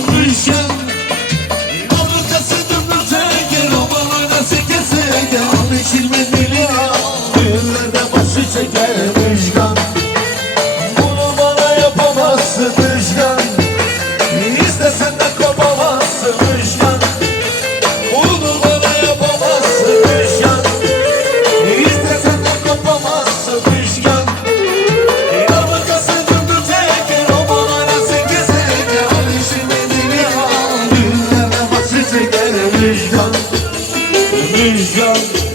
Salvation. coração.